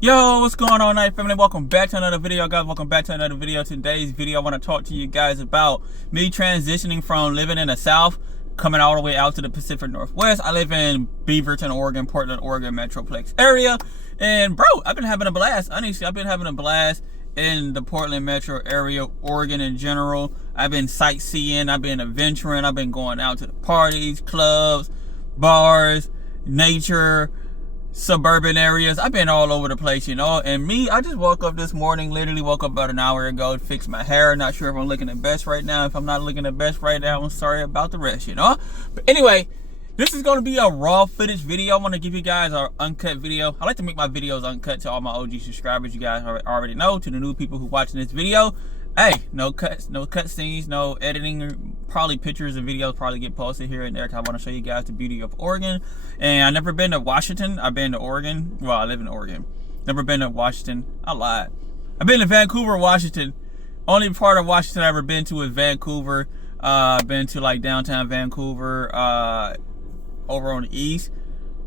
Yo, what's going on, night family? Welcome back to another video, guys. Welcome back to another video. Today's video, I want to talk to you guys about me transitioning from living in the South, coming all the way out to the Pacific Northwest. I live in Beaverton, Oregon, Portland, Oregon Metroplex area. And bro, I've been having a blast. Honestly, I've been having a blast in the Portland metro area, Oregon in general. I've been sightseeing, I've been adventuring, I've been going out to the parties, clubs, bars, nature, suburban areas. I've been all over the place, you know. And me, I just woke up this morning, literally woke up about an hour ago, fixed my hair. Not sure if I'm looking the best right now. If I'm not looking the best right now, I'm sorry about the rest, you know. But anyway, this is going to be a raw footage video. I want to give you guys an uncut video. I like to make my videos uncut to all my OG subscribers. You guys already know. To the new people who watching this video, hey, no cuts, no cut scenes, no editing. Probably pictures and videos probably get posted here and there, 'cause I want to show you guys the beauty of Oregon. And I've never been to Washington. I've been to Oregon. Well, I live in Oregon. Never been to Washington. I lied. I've been to Vancouver, Washington. Only part of Washington I've ever been to is Vancouver. I've been to like downtown Vancouver, over on the east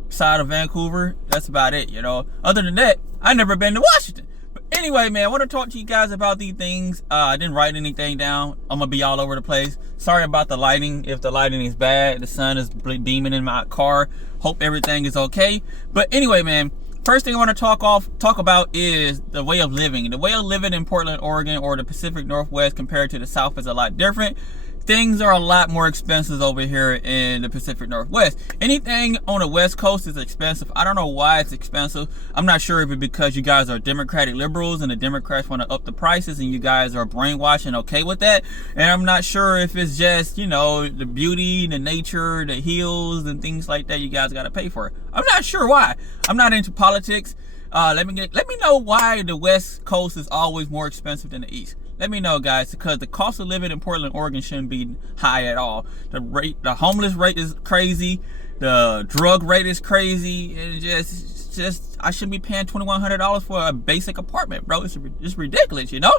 side of Vancouver. That's about it, you know. Other than that, I've never been to Washington. Anyway, man, I want to talk to you guys about these things. I didn't write anything down. I'm going to be all over the place. Sorry about the lighting. If the lighting is bad, the sun is beaming in my car. Hope everything is okay. But anyway, man, first thing I want to talk about is the way of living. The way of living in Portland, Oregon, or the Pacific Northwest compared to the South is a lot different. Things are a lot more expensive over here in the Pacific Northwest. Anything on the West Coast is expensive. I don't know why it's expensive. I'm not sure if it's because you guys are Democratic liberals and the Democrats want to up the prices and you guys are brainwashed and okay with that. And I'm not sure if it's just, you know, the beauty, the nature, the hills and things like that you guys got to pay for. I'm not sure why. I'm not into politics. Let me know why the West Coast is always more expensive than the East. Let me know, guys, because the cost of living in Portland, Oregon shouldn't be high at all. The homeless rate is crazy. The drug rate is crazy. And just I shouldn't be paying $2,100 for a basic apartment, bro. It's ridiculous, you know.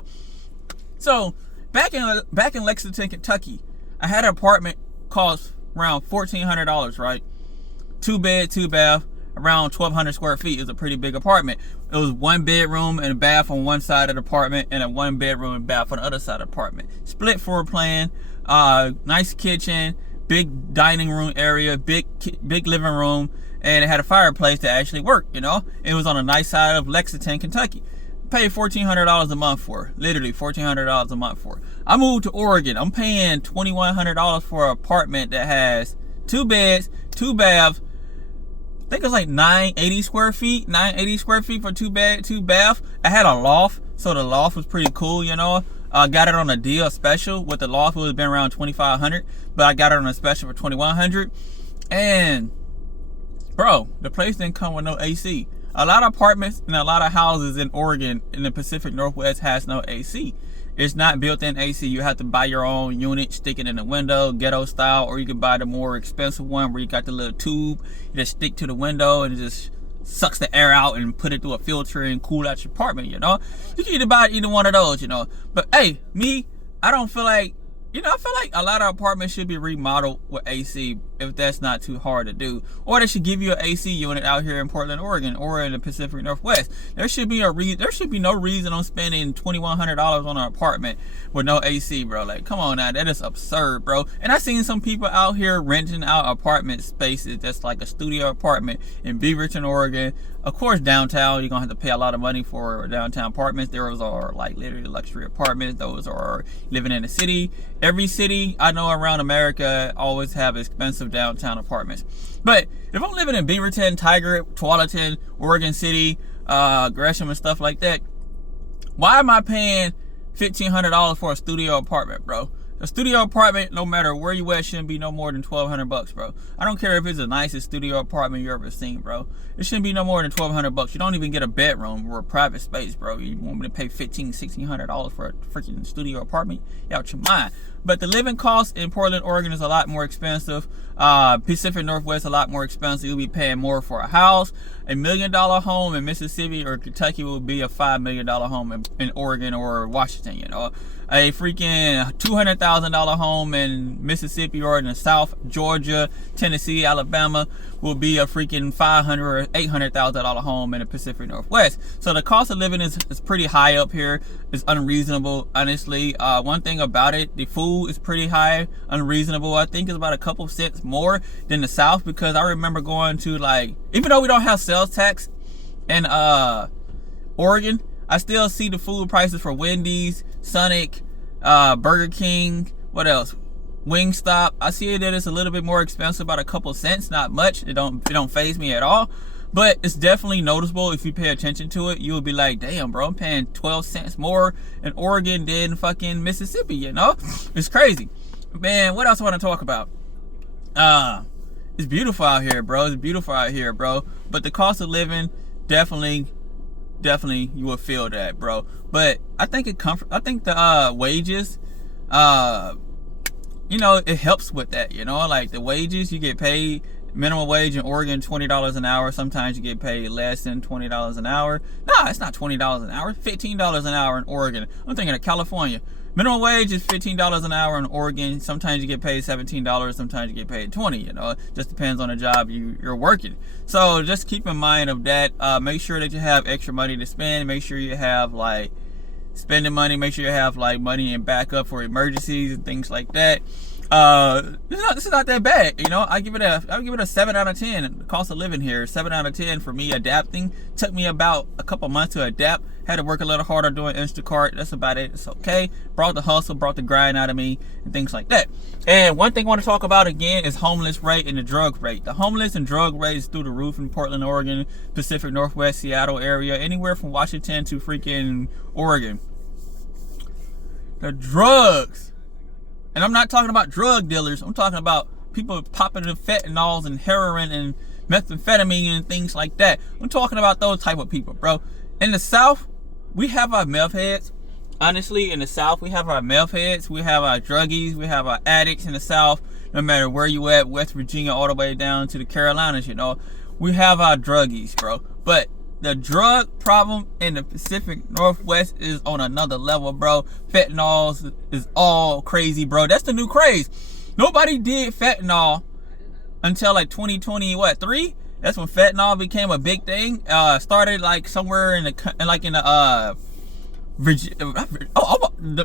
So back in Lexington, Kentucky, I had an apartment cost around $1,400, right? 2 bed, 2 bath. Around 1,200 square feet. Is a pretty big apartment. It was 1 bedroom and a bath on one side of the apartment and a 1 bedroom and bath on the other side of the apartment. Split floor plan, nice kitchen, big dining room area, big living room, and it had a fireplace that actually worked, you know. It was on a nice side of Lexington, Kentucky. Paid $1,400 a month for, literally $1,400 a month for. I moved to Oregon. I'm paying $2,100 for an apartment that has 2 beds, 2 baths. I think it's like 980 square feet for 2 bed, 2 bath. I had a loft, so the loft was pretty cool, you know. I got it on a deal special. With the loft, it would have been around $2,500, but I got it on a special for $2,100. And bro, the place didn't come with no AC. A lot of apartments and a lot of houses in Oregon in the Pacific Northwest has no AC. It's not built-in AC. You have to buy your own unit, stick it in the window, ghetto style, or you can buy the more expensive one where you got the little tube, you just stick to the window and it just sucks the air out and put it through a filter and cool out your apartment, you know. You can either buy either one of those, you know. But hey, me, I don't feel like, you know, I feel like a lot of apartments should be remodeled with AC if that's not too hard to do. Or they should give you an AC unit out here in Portland, Oregon, or in the Pacific Northwest. There should be no reason on spending $2,100 on an apartment with no AC, bro. Like, come on now, that is absurd, bro. And I seen some people out here renting out apartment spaces that's like a studio apartment in Beaverton, Oregon. Of course, downtown, you're gonna have to pay a lot of money for downtown apartments. Those are like literally luxury apartments. Those are living in the city. Every city I know around America always have expensive downtown apartments. But if I'm living in Beaverton, Tiger, Tualatin, Oregon City, Gresham and stuff like that, why am I paying $1,500 for a studio apartment, bro? A studio apartment, no matter where you at, shouldn't be no more than $1,200, bro. I don't care if it's the nicest studio apartment you ever seen, bro. It shouldn't be no more than $1,200. You don't even get a bedroom or a private space, bro. You want me to pay $1,500-$1,600 for a freaking studio apartment? You out your mind. But the living cost in Portland, Oregon is a lot more expensive. Pacific Northwest a lot more expensive. You'll be paying more for a house. $1 million home in Mississippi or Kentucky will be a $5 million home in Oregon or Washington, you know. A freaking $200,000 home in Mississippi or in the South, Georgia, Tennessee, Alabama will be a freaking $500,000 or $800,000 home in the Pacific Northwest. So the cost of living is pretty high up here. It's unreasonable, honestly. One thing about it, the food is pretty high, unreasonable. I think it's about a couple cents more than the South, because I remember going to, like, even though we don't have sales tax in Oregon, I still see the food prices for Wendy's, Sonic, Burger King, what else? Wingstop. I see that it's a little bit more expensive, about a couple cents, not much. It don't faze me at all. But it's definitely noticeable if you pay attention to it. You'll be like, damn, bro, I'm paying 12 cents more in Oregon than fucking Mississippi, you know? It's crazy. Man, what else I want to talk about? It's beautiful out here, bro. It's beautiful out here, bro. But the cost of living, definitely you will feel that, bro. But I think the wages, you know, it helps with that, you know, like the wages you get paid. Minimum wage in Oregon, $20 an hour. Sometimes you get paid less than $20 an hour. Nah, it's not $20 an hour. $15 an hour in Oregon. I'm thinking of California. Minimum wage is $15 an hour in Oregon. Sometimes you get paid $17. Sometimes you get paid $20. You know, it just depends on the job you're working. So just keep in mind of that. Make sure that you have extra money to spend. Make sure you have like spending money. Make sure you have like money in backup for emergencies and things like that. This is not that bad, you know. I'll give it a 7 out of 10. The cost of living here, 7 out of 10 for me. Adapting took me about a couple months to adapt. Had to work a little harder doing Instacart. That's about it. It's okay. Brought the hustle, brought the grind out of me, and things like that. And one thing I want to talk about again is homeless rate and the drug rate. The homeless and drug rate is through the roof in Portland, Oregon, Pacific Northwest, Seattle area, anywhere from Washington to freaking Oregon. The drugs. And I'm not talking about drug dealers. I'm talking about people popping the fentanyls and heroin and methamphetamine and things like that. I'm talking about those type of people, bro. In the South, we have our meth heads. Honestly, in the South, we have our meth heads. We have our druggies. We have our addicts in the South. No matter where you at, West Virginia all the way down to the Carolinas, you know. We have our druggies, bro. But the drug problem in the Pacific Northwest is on another level, bro. Fentanyl is all crazy, bro. That's the new craze. Nobody did fentanyl until like 2023. That's when fentanyl became a big thing. Started like somewhere in the Virginia.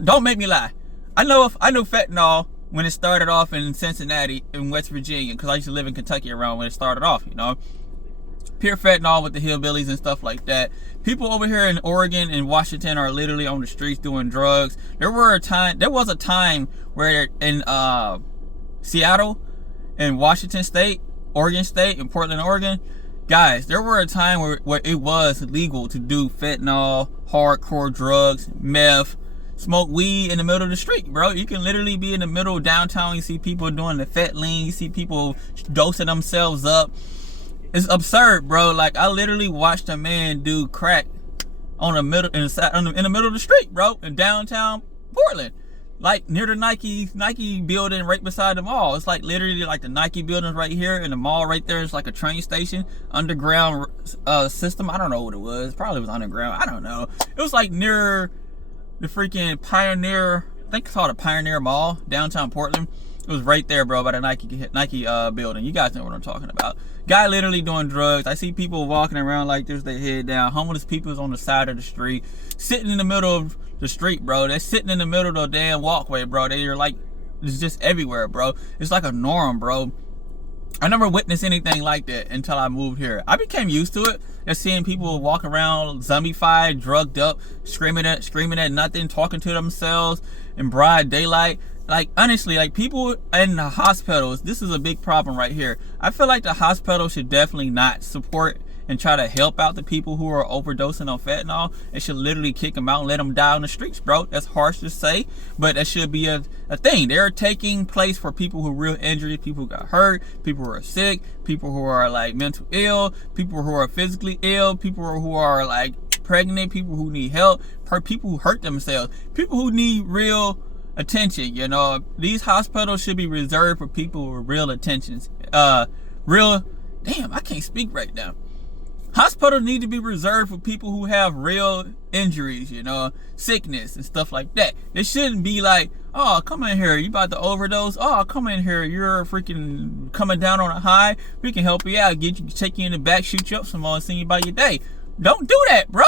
Don't make me lie. I know fentanyl when it started off in Cincinnati in West Virginia, because I used to live in Kentucky around when it started off, you know. Pure fentanyl with the hillbillies and stuff like that. People over here in Oregon and Washington are literally on the streets doing drugs. There was a time where in Seattle and Washington State, Oregon State, and Portland, Oregon, guys, there were a time where it was legal to do fentanyl, hardcore drugs, meth, smoke weed in the middle of the street, bro. You can literally be in the middle of downtown. You see people doing the fat lean. You see people dosing themselves up. It's absurd, bro. Like, I literally watched a man do crack in the middle of the street, bro, in downtown Portland, like near the Nike building right beside the mall. It's like literally like the Nike building right here, and the mall right there is like a train station, underground system. I don't know what it was. Probably was underground. I don't know. It was like near the freaking Pioneer. I think it's called a Pioneer Mall, downtown Portland. It was right there, bro, by the Nike building. You guys know what I'm talking about. Guy literally doing drugs. I see people walking around like this, their head down. Homeless people is on the side of the street, sitting in the middle of the street, bro. They're sitting in the middle of the damn walkway, bro. They're like, it's just everywhere, bro. It's like a norm, bro. I never witnessed anything like that until I moved here. I became used to it. Just seeing people walk around zombified, drugged up, screaming at nothing, talking to themselves in broad daylight. Like, honestly, like, people in the hospitals, this is a big problem right here. I feel like the hospital should definitely not support and try to help out the people who are overdosing on fentanyl. It should literally kick them out and let them die on the streets, bro. That's harsh to say, but that should be a thing. They're taking place for people who are real injured, people who got hurt, people who are sick, people who are like mental ill, people who are physically ill, people who are like pregnant, people who need help, people who hurt themselves, people who need real attention. You know, these hospitals should be reserved for people with real attentions. Damn, I can't speak right now. Hospitals need to be reserved for people who have real injuries, you know, sickness and stuff like that. It shouldn't be like, oh, come in here, you about to overdose? Oh, come in here, you're freaking coming down on a high. We can help you out, take you in the back, shoot you up some more, and send you by your day. Don't do that, bro.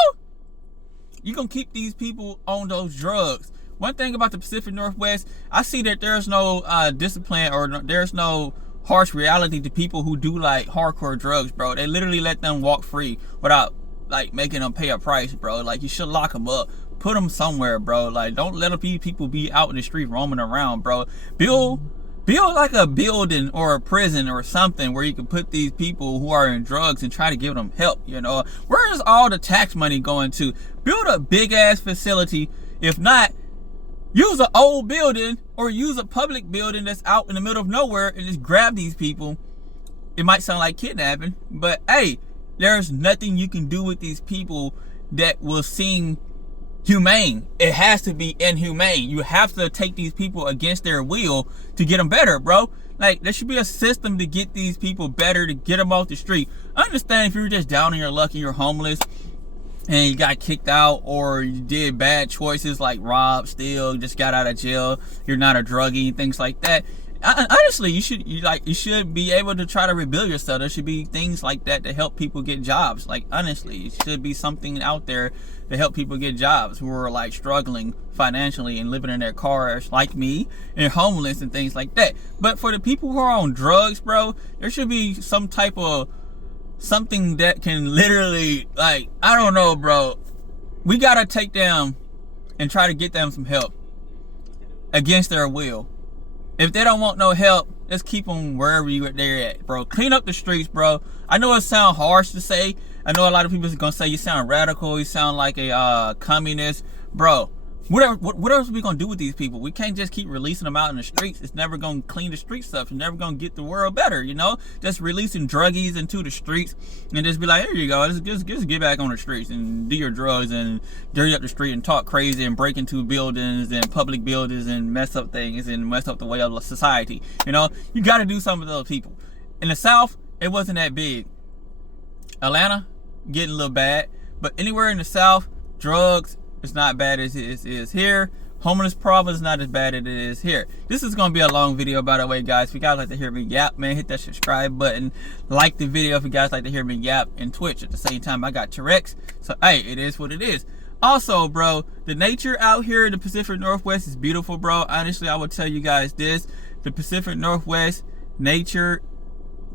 You're gonna keep these people on those drugs. One thing about the Pacific Northwest, I see that there's no discipline, or there's no harsh reality to people who do like hardcore drugs, bro. They literally let them walk free without like making them pay a price, bro. Like, you should lock them up, put them somewhere, bro. Like, don't let people be out in the street roaming around, bro. Build like a building or a prison or something where you can put these people who are in drugs and try to give them help, you know. Where is all the tax money going to? Build a big ass facility. If not, use an old building or use a public building that's out in the middle of nowhere and just grab these people. It might sound like kidnapping, but hey, there's nothing you can do with these people that will seem humane. It has to be inhumane. You have to take these people against their will to get them better, bro. Like, there should be a system to get these people better, to get them off the street. I understand if you're just down on your luck and you're homeless and you got kicked out, or you did bad choices like rob, steal, just got out of jail, you're not a druggie, things like that. Honestly, you should be able to try to rebuild yourself. There should be things like that to help people get jobs. Like, honestly, it should be something out there to help people get jobs who are like struggling financially and living in their cars like me and homeless and things like that. But for the people who are on drugs, bro, there should be some type of something that can literally, like, I don't know, bro. We gotta take them and try to get them some help against their will. If they don't want no help, just keep them wherever they're at, bro. Clean up the streets, bro. I know it sounds harsh to say. I know a lot of people are gonna say you sound radical, you sound like a communist, bro. What else are we gonna do with these people? We can't just keep releasing them out in the streets. It's never gonna clean the streets up. It's never gonna get the world better, you know? Just releasing druggies into the streets and just be like, here you go, just get back on the streets and do your drugs and dirty up the street and talk crazy and break into buildings and public buildings and mess up things and mess up the way of society. You know, you gotta do something with those people. In the South, it wasn't that big. Atlanta, getting a little bad, but anywhere in the South, drugs, it's not bad as it is here. Homeless problem is not as bad as it is here. This is going to be a long video, by the way, guys. If you guys like to hear me yap, man, hit that subscribe button. Like the video if you guys like to hear me yap, and Twitch. At the same time, I got Tourette's. So, hey, it is what it is. Also, bro, the nature out here in the Pacific Northwest is beautiful, bro. Honestly, I will tell you guys this. The Pacific Northwest, nature,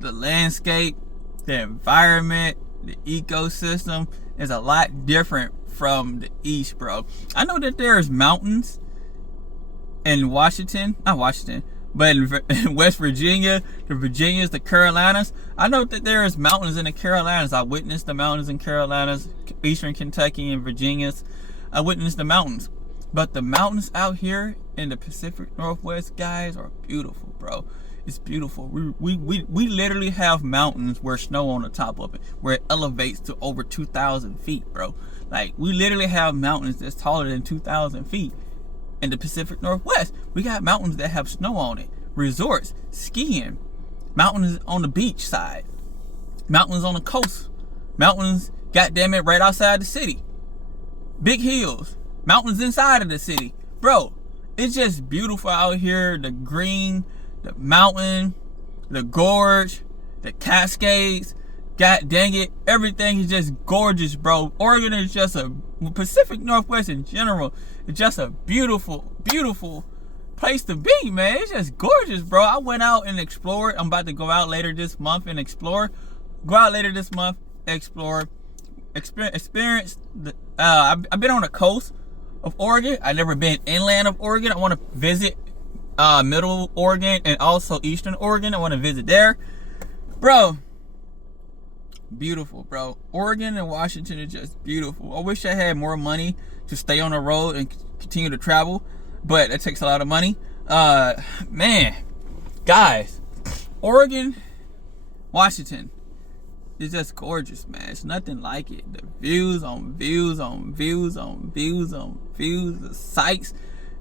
the landscape, the environment, the ecosystem is a lot different from the east, bro. I know that there's mountains in not Washington, but in West Virginia, the Virginias, the Carolinas. I know that there is mountains in the Carolinas. I witnessed the mountains in Carolinas, Eastern Kentucky and Virginias. I witnessed the mountains. But the mountains out here in the Pacific Northwest, guys, are beautiful, bro. It's beautiful. We literally have mountains where snow on the top of it, where it elevates to over 2,000 feet, bro. Like, we literally have mountains that's taller than 2,000 feet. In the Pacific Northwest, we got mountains that have snow on it. Resorts, skiing, mountains on the beach side, mountains on the coast, mountains, goddamn it, right outside the city. Big hills, mountains inside of the city. Bro, it's just beautiful out here. The green, the mountain, the gorge, the Cascades. God dang it, everything is just gorgeous, bro. Oregon is just Pacific Northwest in general, it's just a beautiful, beautiful place to be, man. It's just gorgeous, bro. I went out and explored. I'm about to go out later this month and explore. Experience I've been on the coast of Oregon. I've never been inland of Oregon. I want to visit middle Oregon and also eastern Oregon. I want to visit there, bro. Beautiful, bro. Oregon and Washington is just beautiful. I wish I had more money to stay on the road and continue to travel, but it takes a lot of money. Man, guys, Oregon, Washington is just gorgeous, man. It's nothing like it. The views on views on views on views on views, the sights,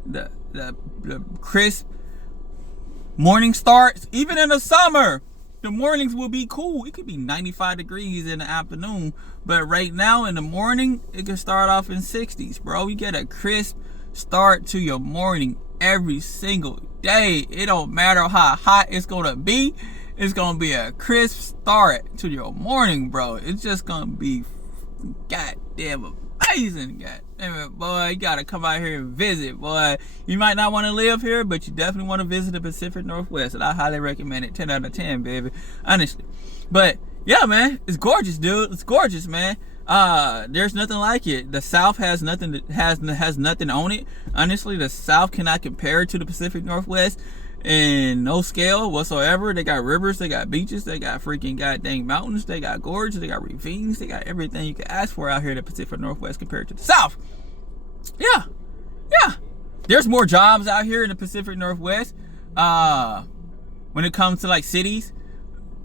the crisp morning starts, even in the summer. the mornings will be cool. It could be 95 degrees in the afternoon, but right now in the morning, it can start off in 60s, bro. You get a crisp start to your morning every single day. It don't matter how hot it's gonna be. It's gonna be a crisp start to your morning, bro. It's just gonna be goddamn amazing. Goddamn it, boy. You gotta come out here and visit, boy. You might not want to live here, but you definitely want to visit the Pacific Northwest, and I highly recommend it. 10 out of 10, baby. Honestly. But yeah, man, it's gorgeous, dude. It's gorgeous, man. There's nothing like it. The South has nothing has nothing on it. Honestly, the South cannot compare to the Pacific Northwest in no scale whatsoever. They got rivers, they got beaches, they got freaking goddamn mountains, they got gorges, they got ravines, they got everything you can ask for out here in the Pacific Northwest compared to the South. Yeah. There's more jobs out here in the Pacific Northwest. When it comes to like cities,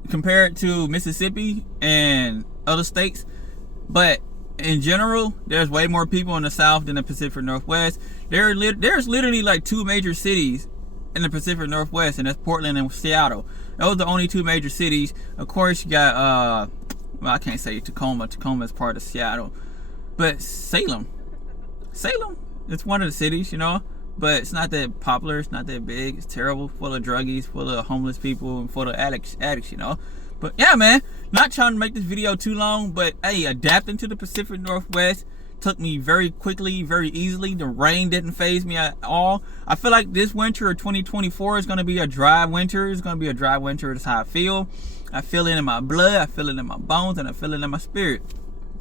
compared to Mississippi and other states. But in general, there's way more people in the South than the Pacific Northwest. There's literally like 2 major cities in the Pacific Northwest, and that's Portland and Seattle. Those are the only 2 major cities. Of course, you got well, I can't say Tacoma. Tacoma is part of Seattle, but Salem, it's one of the cities, you know. But it's not that popular. It's not that big. It's terrible, full of druggies, full of homeless people, and full of addicts, you know. But yeah, man, not trying to make this video too long, but hey, adapting to the Pacific Northwest took me very quickly, very easily. The rain didn't faze me at all. I feel like this winter of 2024 is going to be a dry winter. It's going to be a dry winter. That's how I feel. I feel it in my blood. I feel it in my bones, and I feel it in my spirit.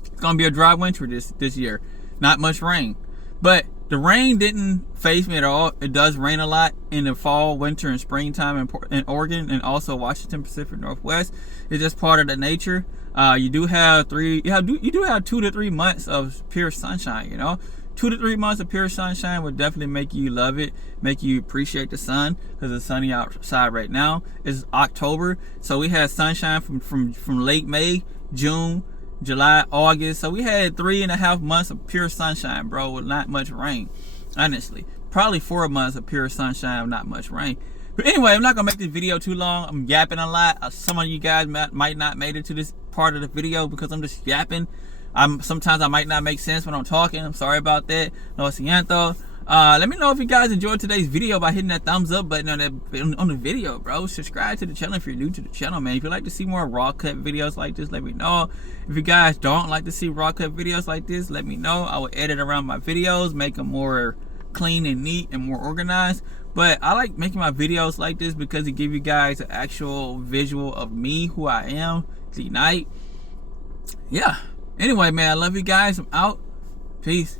It's going to be a dry winter this year. Not much rain. But the rain didn't faze me at all. It does rain a lot in the fall, winter, and springtime in Oregon and also Washington, Pacific Northwest. It's just part of the nature. You do have 2 to 3 months of pure sunshine, you know. 2 to 3 months of pure sunshine would definitely make you love it, make you appreciate the sun, because it's sunny outside right now. It's October, so we had sunshine from late May, June, July, August. So we had 3.5 months of pure sunshine, bro, with not much rain. Honestly, probably 4 months of pure sunshine with not much rain. But anyway, I'm not gonna make this video too long. I'm yapping a lot. Some of you guys might not made it to this part of the video because I'm just yapping. Sometimes I might not make sense when I'm talking. I'm sorry about that. No siento. Let me know if you guys enjoyed today's video by hitting that thumbs up button on the video, bro. Subscribe to the channel if you're new to the channel, man. If you'd like to see more raw cut videos like this, let me know. If you guys don't like to see raw cut videos like this, let me know. I will edit around my videos, make them more clean and neat and more organized. But I like making my videos like this because it gives you guys an actual visual of me, who I am, the night. Yeah. Anyway, man, I love you guys. I'm out. Peace.